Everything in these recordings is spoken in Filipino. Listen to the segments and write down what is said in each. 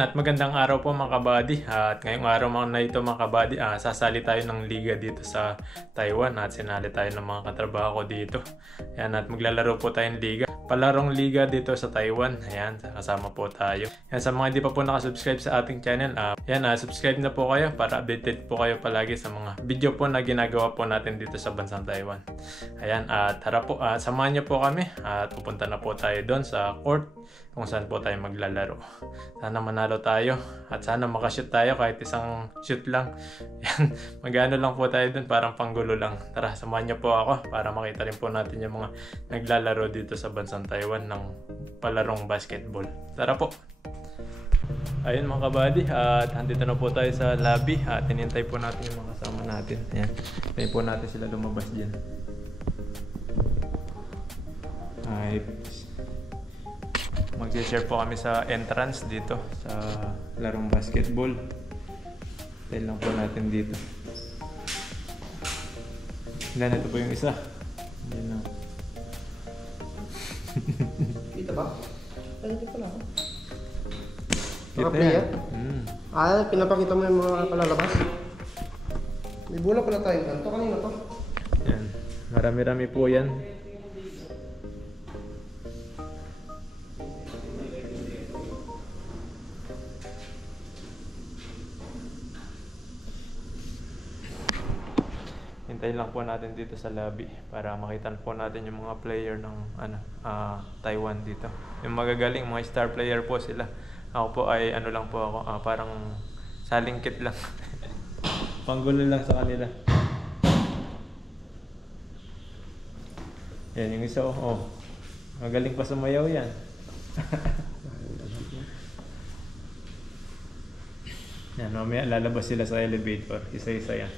Ayun at magandang araw po mga kabady. At ngayong araw na ito mga kabady, sasali tayo ng liga dito sa Taiwan at sinali tayo ng mga katrabaho ko dito. Ayan at maglalaro po tayong liga. Palarong liga dito sa Taiwan. Ayan, kasama po tayo. Ayan, sa mga hindi pa po nakasubscribe sa ating channel, subscribe na po kayo para updated po kayo palagi sa mga video po na ginagawa po natin dito sa bansang Taiwan. Ayan, at tara po, samahan niyo po kami at pupunta na po tayo doon sa court kung saan po tayo maglalaro. Sana manalo tayo at sana makashoot tayo kahit isang shoot lang. Yan, magano lang po tayo dun, parang panggulo lang. Tara, samahan niyo po ako para makita rin po natin yung mga naglalaro dito sa bansang Taiwan ng palarong basketball. Tara po! Ayun mga kabady, at andito na po tayo sa lobby at hinintay po natin yung mga kasama natin. Ayan, hinintay po natin sila lumabas dyan. Ay, mag-share po kami sa entrance dito sa larong basketball. Dahil lang po natin dito. Ilan, ito po yung isa. Yan na. Kita ba? Pwede pala ako. Kita yan? Pinapakita mo yung mga palalabas. May bola pala tayong kanto. Kanina to? Yan. Marami-rami po yan. Hintayin lang po natin dito sa lobby para makita po natin yung mga player ng Taiwan dito. Yung magagaling, mga star player po sila. Ako po ay lang po ako, parang salingkit lang. Panggulo lang sa kanila. Yan yung isa, magaling pa sumayaw yan. Yan, mamaya lalabas sila sa elevator. Isa-isa yan.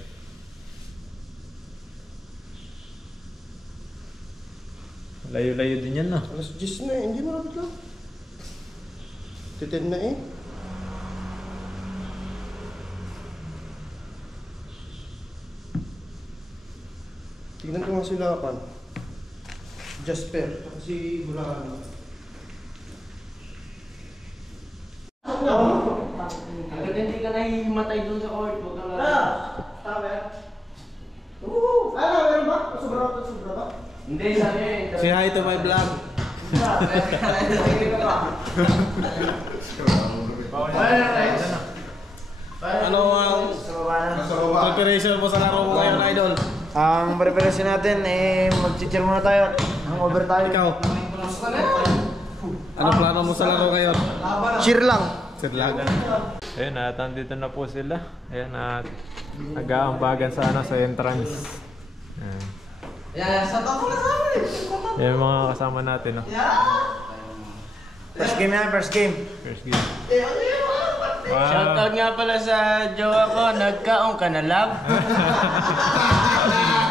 Layo-layo din yan, no? Alas 10 na eh. Hindi marapit lang. 10 na eh. Tignan ko nga sila pan. Jasper. Kasi Bulacan. Hanggang hindi ka nahihimatay doon sa court, huwag ka lang. Tama yan. Meron ba? Sobra ba? Hindi, sabi eh. Say hi to my vlog. Ano ang preparation mo sa laro mo ngayon, idol? Ang preparation natin mag-cheer muna tayo. Hangover tayo. Ikaw? Ano plano mo sa laro ngayon? Cheer lang. Cheer lang. Ayun, at andito na po sila. Ayun, at nag-aambagan sa entrance. Ayan. Sa tapo na sa amin. Yan yung mga kasama natin, no? First game yan, first game. First game. Wow. Shoutout nga pala sa jowa ko, nagkaong ka na love.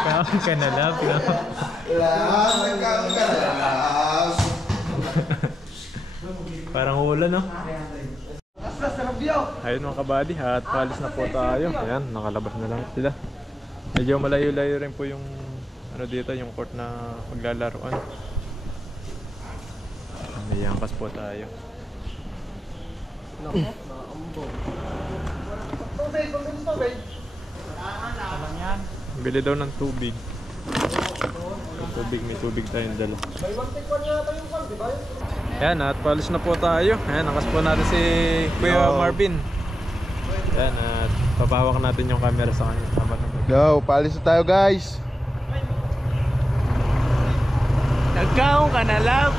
Kaong ka na love, no? Nagkaroon ka na. Parang ulan, no? Ayun mga kabady, at palis na po tayo. Ayan, nakalabas na lang sila. Medyo malayo-layo rin po yung dito, yung court na maglalaroan. May angkas po tayo. Bili daw ng tubig. May tubig tayong dala. Ayan, at palis na po tayo. Ayan, angkas po natin si Kuya Marvin. Ayan, at papahawak natin yung camera sa kanya. Go, palis na tayo guys. Nagkaong ka na love.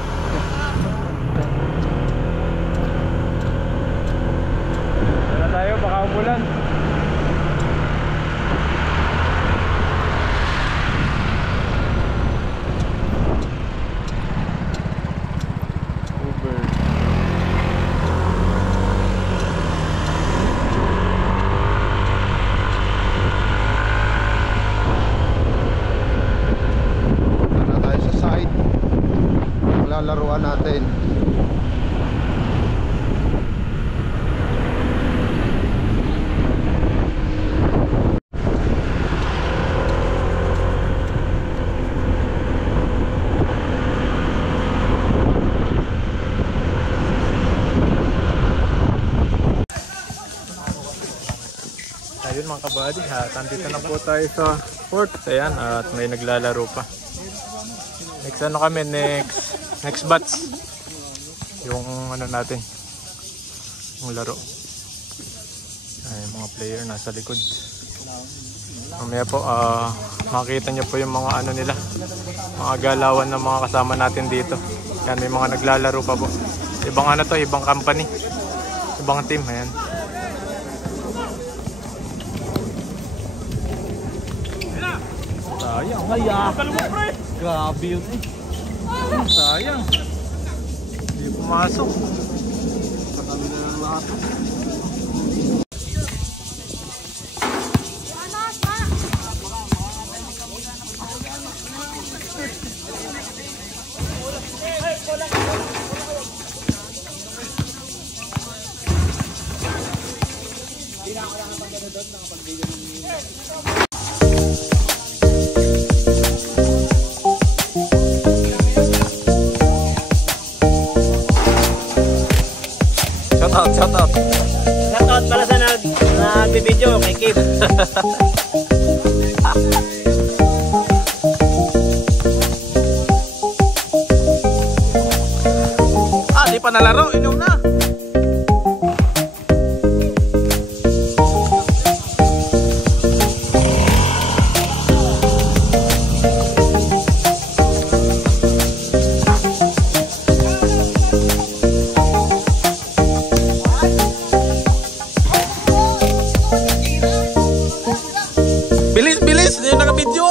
Tara tayo, baka umulan. Uber. mga kabady. At andito na po tayo sa port. Ayan, at may naglalaro pa. Next ano kami, next batch. Yung ano natin, yung laro. Ay, mga player nasa likod. Mamaya po, makikita nyo po yung mga ano nila, mga galawan ng mga kasama natin dito. Yan, may mga naglalaro pa po. Ibang ano to, ibang company, ibang team. Ayan. Sayang. Grabe yun eh. Sayang. Hindi pumasok. Patami na ng lahat. Shout out pala sa nag-video kay Kim. Di pa nalaro, inom na. Bilis, hindi yung naka-video.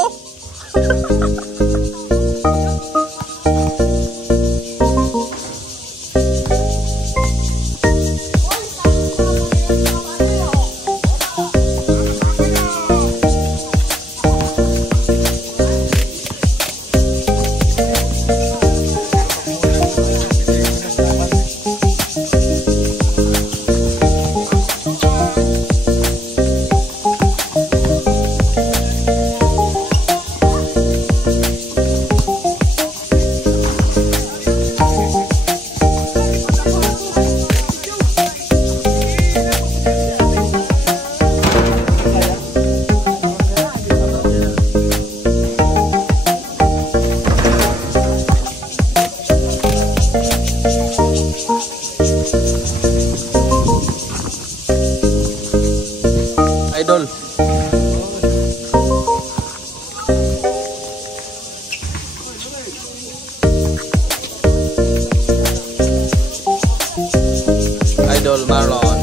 Idol. Idol Marlon.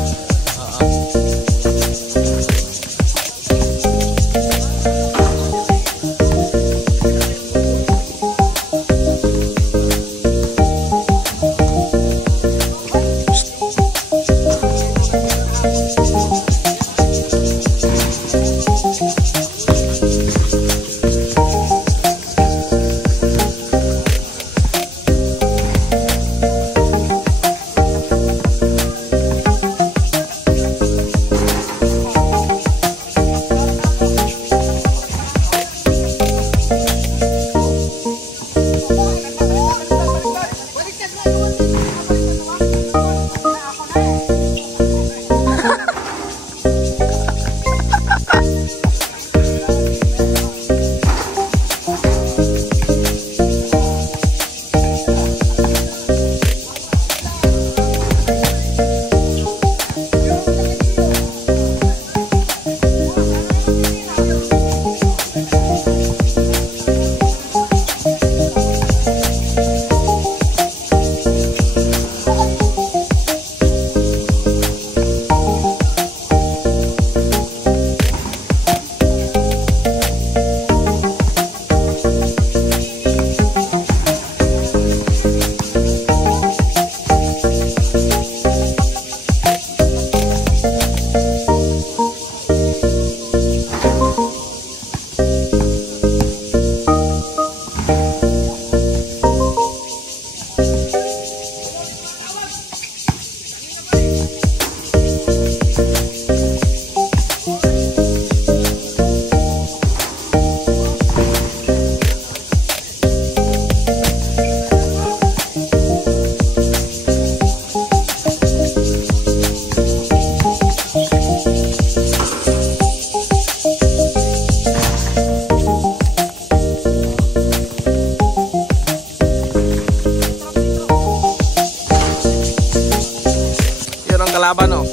kalaban, oh.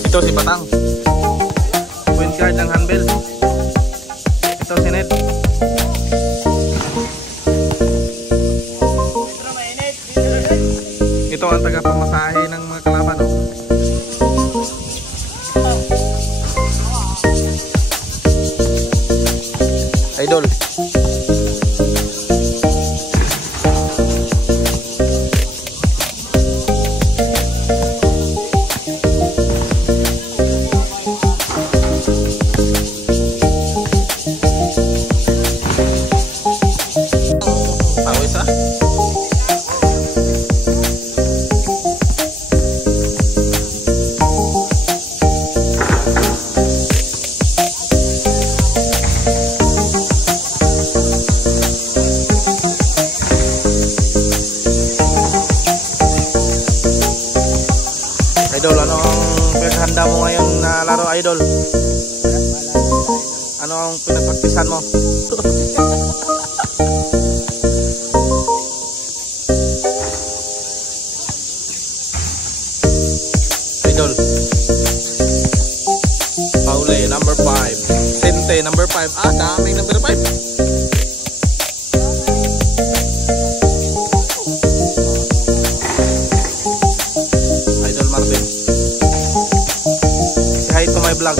Ito si Batang. Point guard ng handbell. Ito si Ned. Ito ang tagapamasahe ng mga kalaban, oh. Idol. Pawis, ah. Idol, ano ang pinaghanda mo ngayon na laro, Idol? Ano ang pinagpraktisan mo? Idol. Paule, number 5. Sente, number 5. Ah, daming number 5. Idol Marvin. Say hi to my vlog.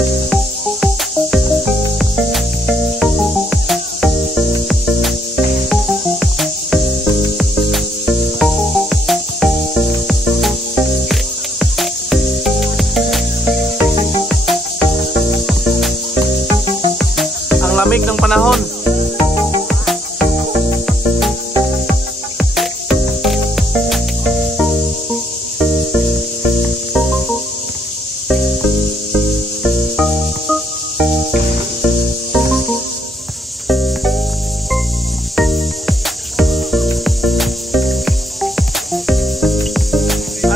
Ang lamig ng panahon.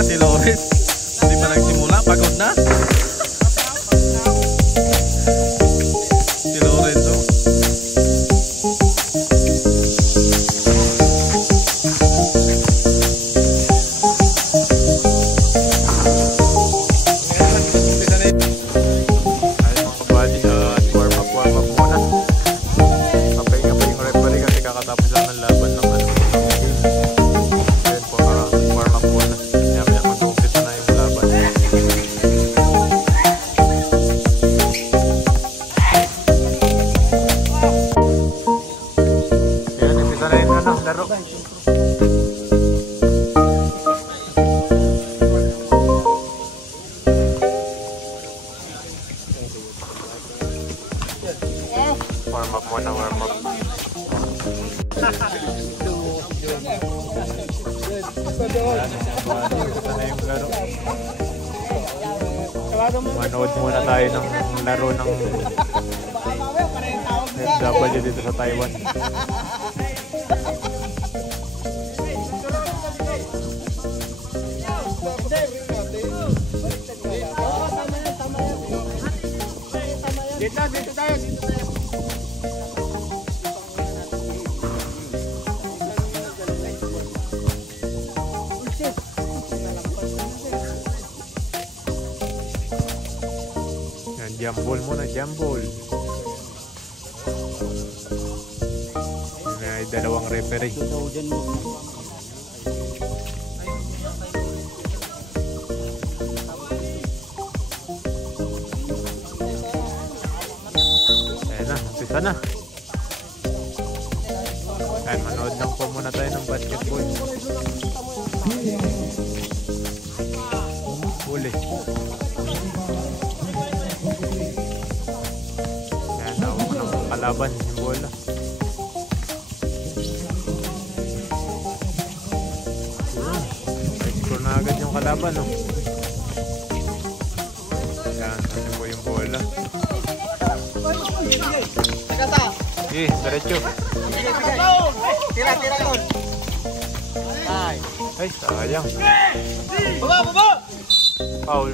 Si Lawrence, hindi pa nagsimula, pagod na. Si Lawrence, oh. Ayun mga kabady, warm up muna. Papahinga pa yung referee kasi kakatapos lang ng laban ng ano. Ayun po, warm up muna. Maya mag-umpisa na yung laban. Ayan, umpisa na yung ano, laro. Warm up muna, warm up. Umpisa na yung laro. Manood muna tayo ng laro ng FW dito sa Taiwan. Dito tayo. Yan, jambol muna, jambol. May dalawang referee. Ayan na, umpisa na. Ayan, manood lang po muna tayo ng basketball. Huli. Ayan, hawak ng kalaban yung bola. Score na agad yung kalaban, oh. Ayan, kasi po yung bola. Sige, diretso. Tira kon. Ay, sayang. Baba! Foul.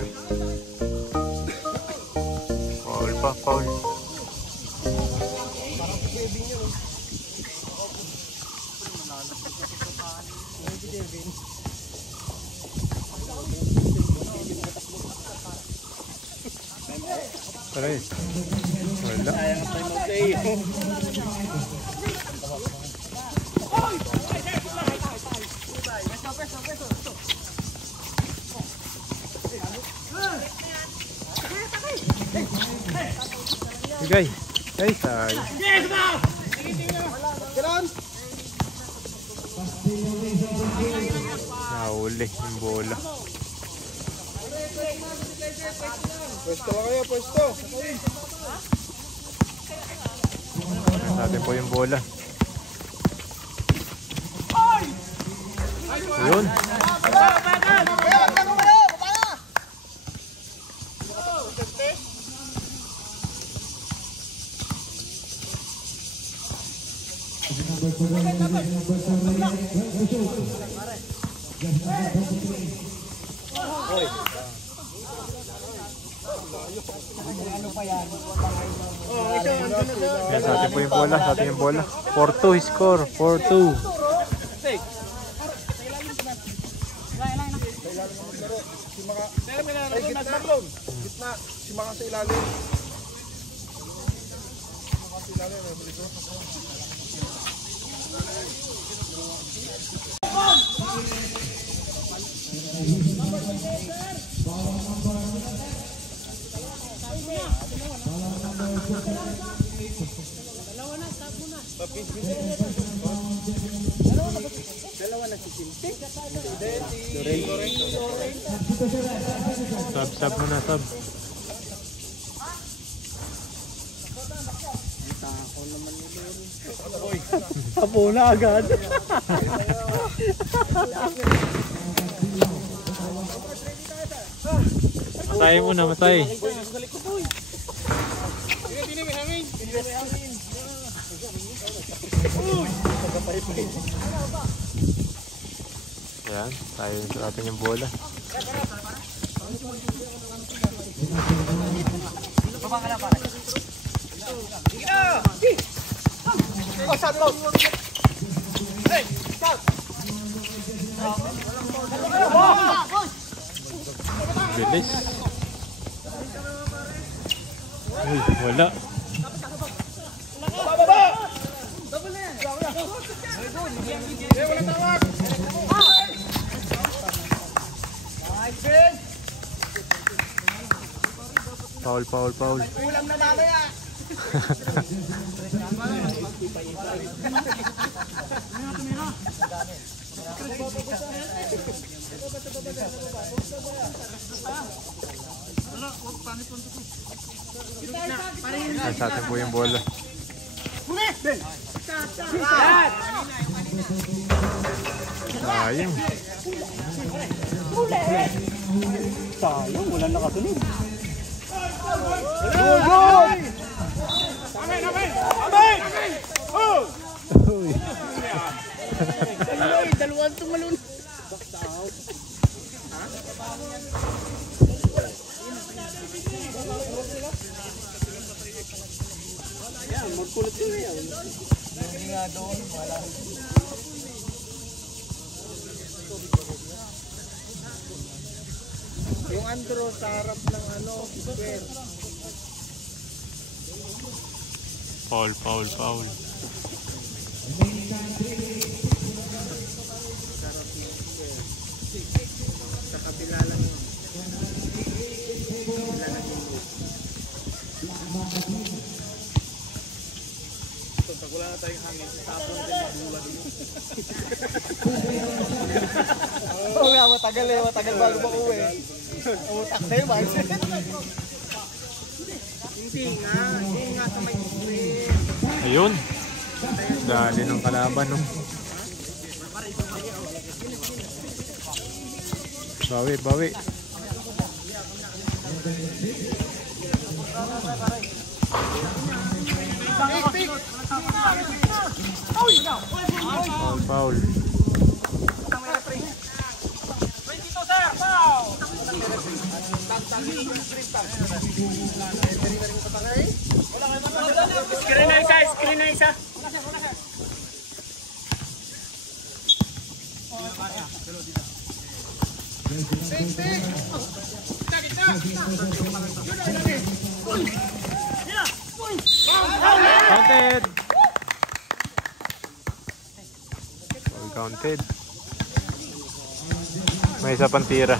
Foul. Aray. Wala. Bigay. Ay, sayang. Nahuli yung bola. Pwesto lang kayo, pwesto. Sa atin po yung bola. Ayun. Yan, sa atin po yung bola, sa atin yung bola. 4-2 score, 4-2. Gitna, si Maka sa ilalim. Sub muna, sub. Apo na agad. Matay muna, matay. Yan, tayo sa atin yung bola. Bilis. Uy, wala. Foul. Ulam na mamaya. Yan, sa atin po yung bola. Sayang. Sayang, wala nakasunod. Uy. Dalawang tumalun. Yan, magkulot yun yan. Hindi nga doon, wala. Yung Andro sa harap ng square. Foul. Sa kabila lang yun. Pag wala na tayong hangin, tapon natin mabulag yun. Oo nga, matagal bago makuwi. Utak na yun, mindset. Hindi nga sa may square. Ayun. Dali ng kalaban, no? Bawi. Foul. Screen na isa. Counted! All counted. May isa pang tira.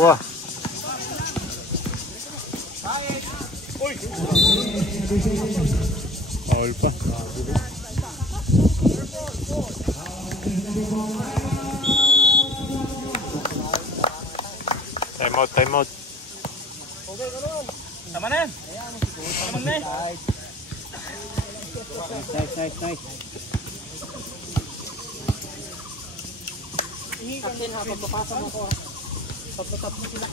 Wah. Foul pa. Time out, time out. Tama na yan. Tama na yan. Nice. Captain ha, pagpapasa mo ko. Pagpatap mo sila.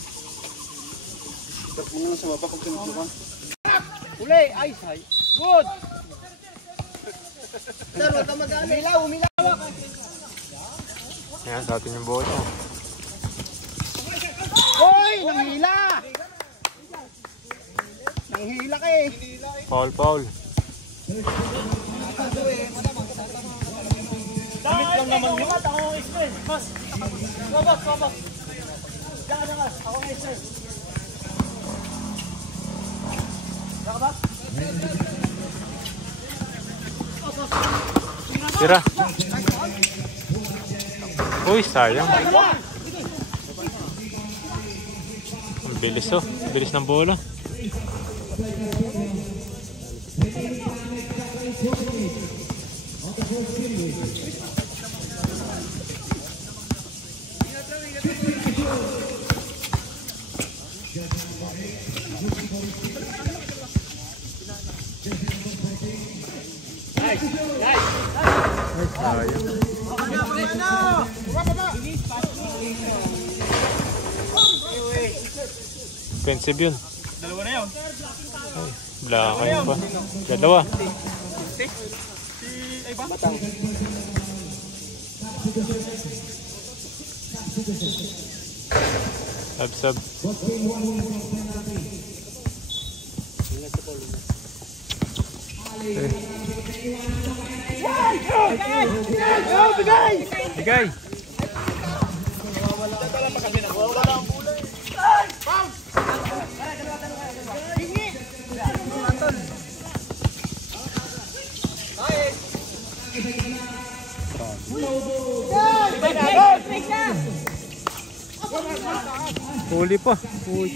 Pagpapasok mo nga sa baba pag tinutukan. Uli! Ice high. Good! Sir, huwag ka mag-aali. Umilaw! Ayan, sa atin yung boto. Hoy! Nanghila! Nanghila ka eh. Foul, foul. Damit lang naman yun. Ako ang explain. Mas! Wabak! Diyan ka na mas. Ako ang explain. Diyan ka ba? Tira. Uy, sayang. Ang bilis oh. Bilis ng bola. Offensive yun. Dalawa na yun. Ay, blakay pa. Dalawa. Ay ba? Batang. Sub. Bigay! Huli pa. Uy.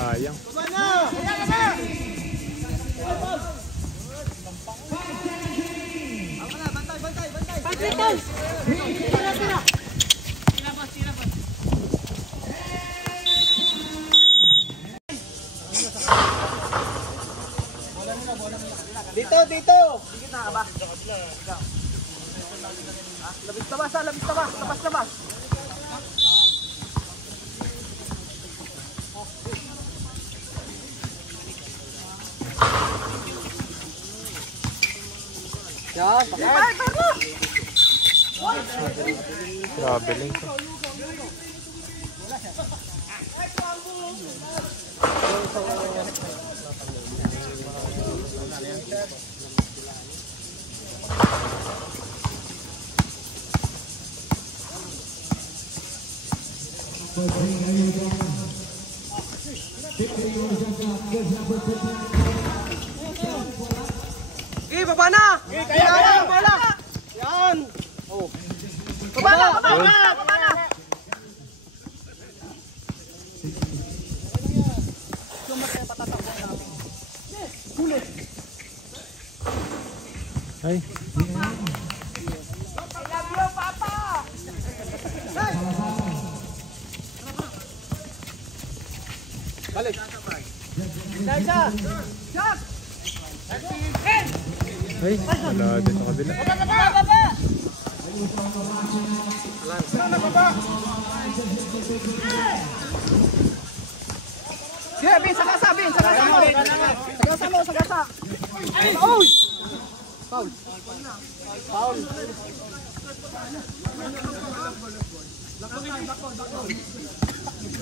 Sayang. Dito. Dikit na ka ba? Labas. Yan, pakay. Grabe lang. Baba na! Kaya! Bola! Yan! Oh. Baba na! Ay. Balik. Isa. Shot. Ay, wala din sa kabila. Sige, Bin, sagasa, Bin, sagasa mo. Sagasa mo, sagasa. Foul! Foul. Foul.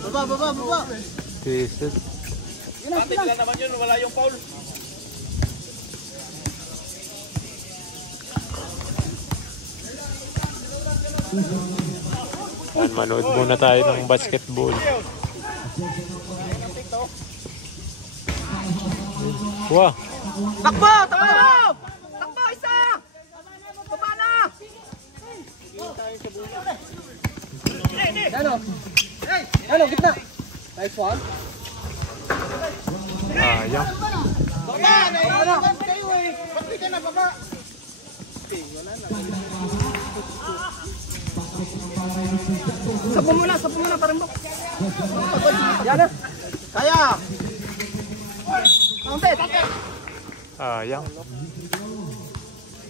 Baba. Jesus. Patig lang naman yun, wala yung foul. Yan, manood muna tayo ng basketball. Wow! Takbo! Takbo, isa! Baba na! Ano, gitna. Nice one. Ayang. Baba! Naiwan kayo eh. Pati ka na, baba. Sapo muna, parimbok. Yan na. Kaya. Counted. Ayang.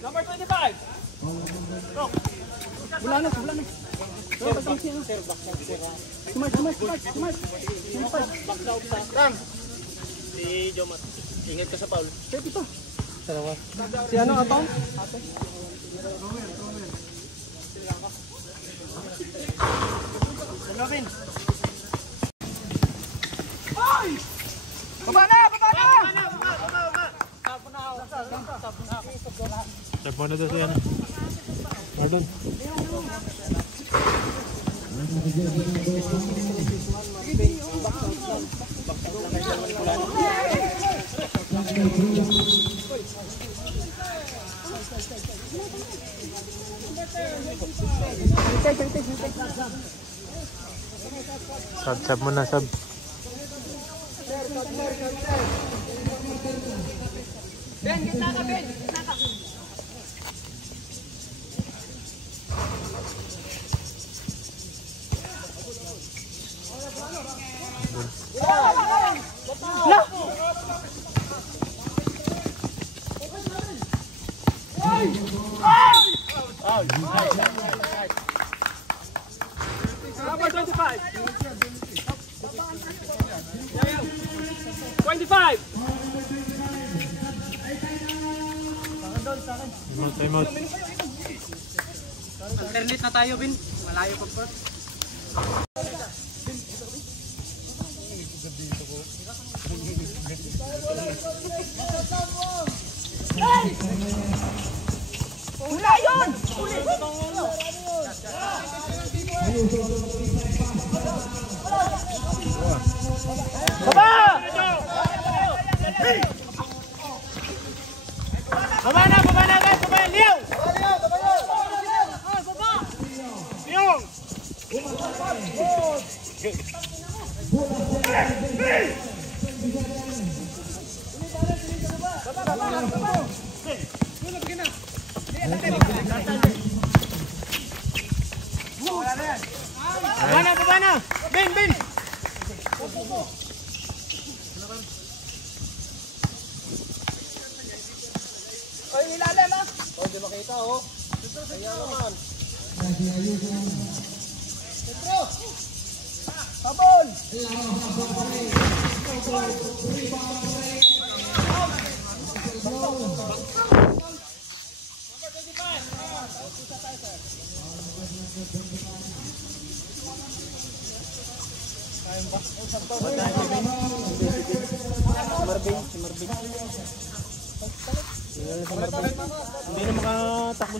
Number 25. Wala na. Smart. Tam. Si Jomat. Ingat ka sa Paul. Safe ito. Si ano, Atong? Robin. Ay! Baba na! Sab mo na doon siya. Pardon. Sab mo na, sab. Ben, gitna ka. Number 25. 25. Time out. Alternate na tayo, Bin. Malayo pa po. Wala yun! Baba! Baba na guys! Baba yan! Liyaw! Baba! Liyong! Baba na! Bin! Oy, ilalim ah! Oh, di makita oh. Kaya naman. Petro! Habol! Hindi na makatakbo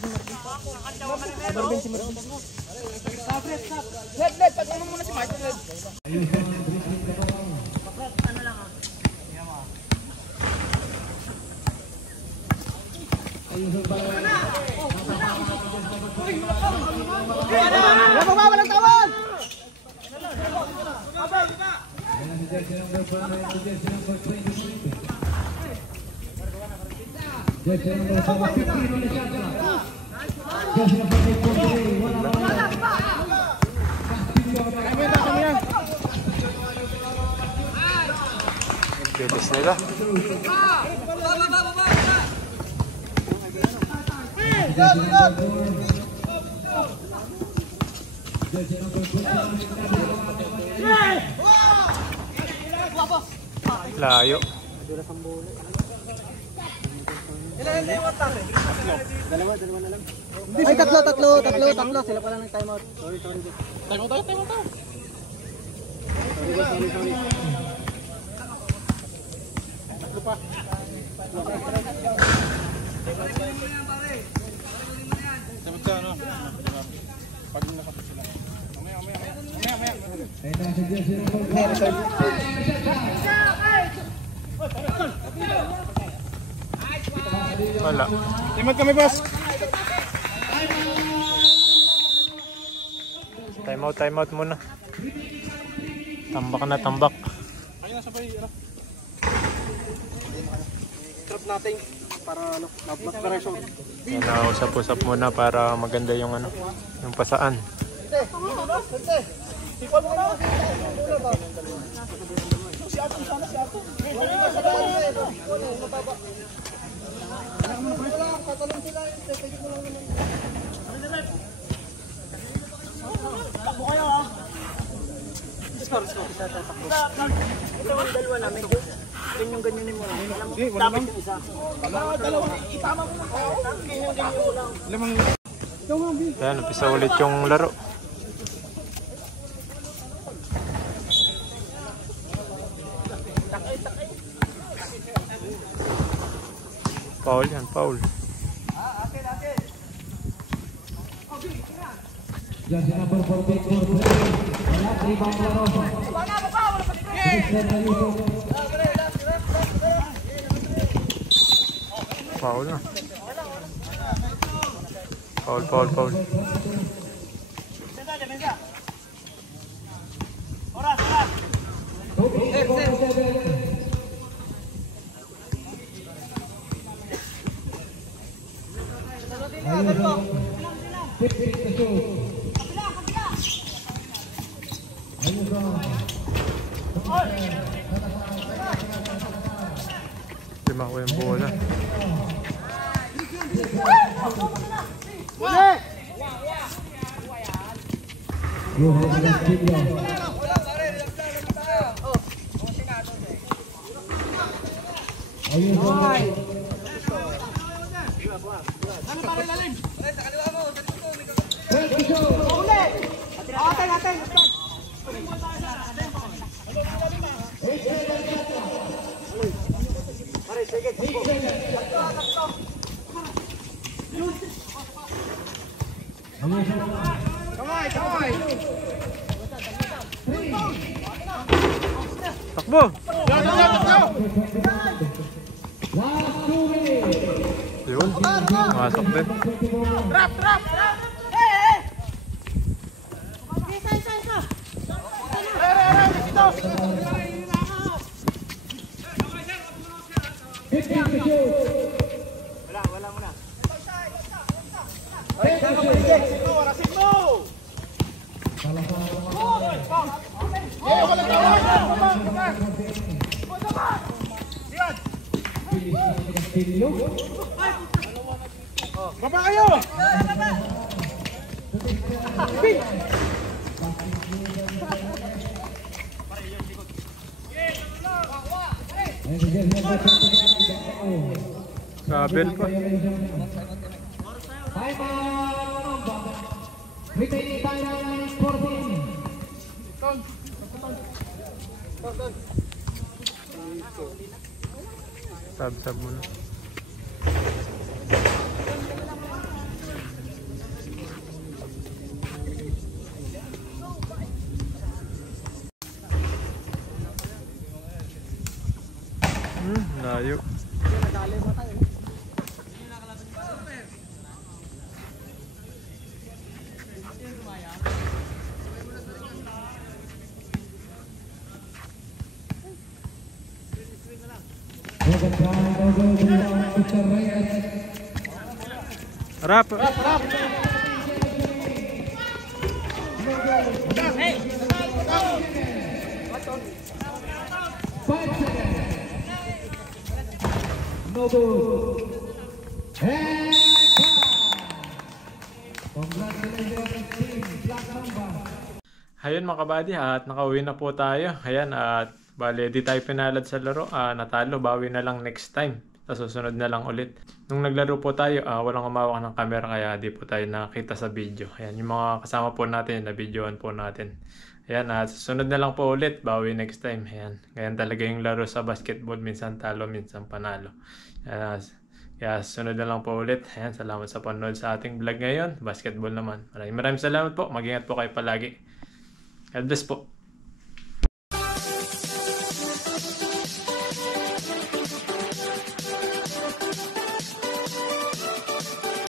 si Marvin. Led, pag-uno muna si Martin, Led. Walang tawag! Bilis nila. Layo. Ay, tatlo. Sila pala ng timeout. Sorry. Timeout. Sorry. Tatlo pa. Timeout ka, ano? Pag nakapit sila. Mamaya. Wala. Timeout kami, boss. Time out muna. Tambak na tambak. Ayun na sabay, ano? Trap natin para ano, mag-preparation. Usap-usap muna para maganda yung ano, yung pasaan. Ito ang dalawa namin. Yung ganyan mo lang. Dapat yung isa. Dalawa. Itama mo lang. Ayan, umpisa ulit yung laro. Foul yan, foul. Foul na. Foul. Lima ko yung bola. Takbo! Yun, masok din. Trap! Wala muna. Baba kayo! Kabel pa. Sab muna. Layo. Harap. Ayun mga kabady, at nakauwi na po tayo. Ayan, at bale, di tayo pinalad sa laro. Natalo, bawi na lang next time. Sa susunod na lang ulit. Nung naglaro po tayo, walang umawak ng camera kaya di po tayo nakita sa video. Ayan, yung mga kasama po natin, na-videoan po natin. Ayan, at susunod na lang po ulit, bawi next time. Ayan, ganyan talaga yung laro sa basketball. Minsan talo, minsan panalo. Ayan, kaya susunod na lang po ulit. Ayan, salamat sa panonood sa ating vlog ngayon. Basketball naman. Maraming salamat po. Mag-ingat po kayo palagi. God bless po.